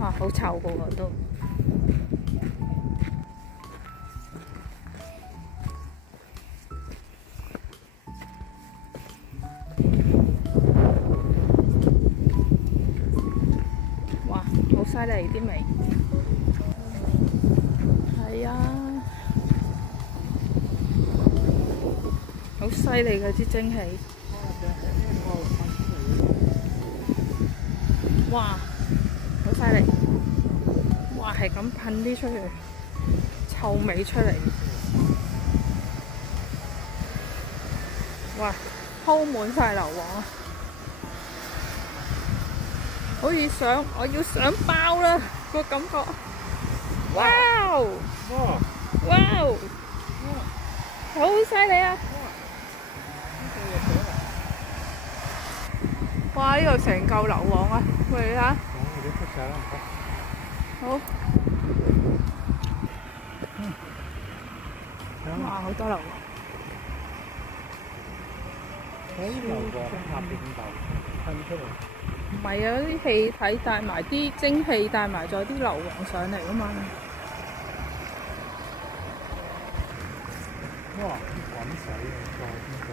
哇，好臭噶喎都。哇，好犀利啲味。係啊，好犀利嘅啲蒸氣。哇，好犀利！哇，係咁噴啲出去，臭味出嚟。哇，鋪滿晒硫磺啊！好似我要上包啦個感覺。哇！哇！好犀利啊！哇！呢度成嚿硫磺啊！喂，你睇下。好。哇！好多硫磺。喺硫磺下邊流噴出嚟。唔係啊，啲氣體帶埋啲蒸氣，帶埋咗啲硫磺上嚟啊嘛。哇！滾水啊！再邊度？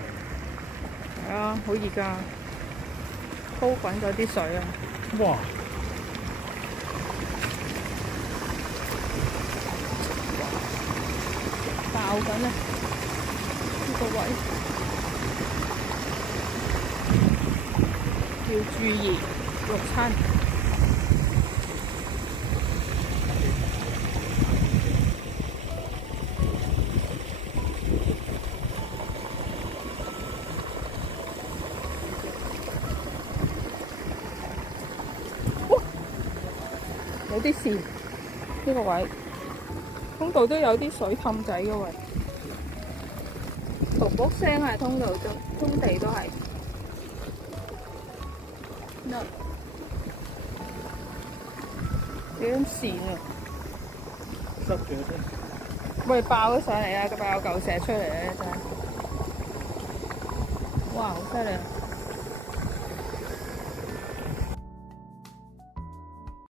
係啊，好熱㗎，鋪滾咗啲水啊！哇！爆緊啊！呢個位要注意肉親。有啲事，呢個位通道都有啲水氹仔嘅位，卜卜聲係通道中，通地都係。幾咁跣啊！濕咗啫。喂，爆咗上嚟啊！佢爆有嚿石出嚟咧，真係。哇，好犀利啊！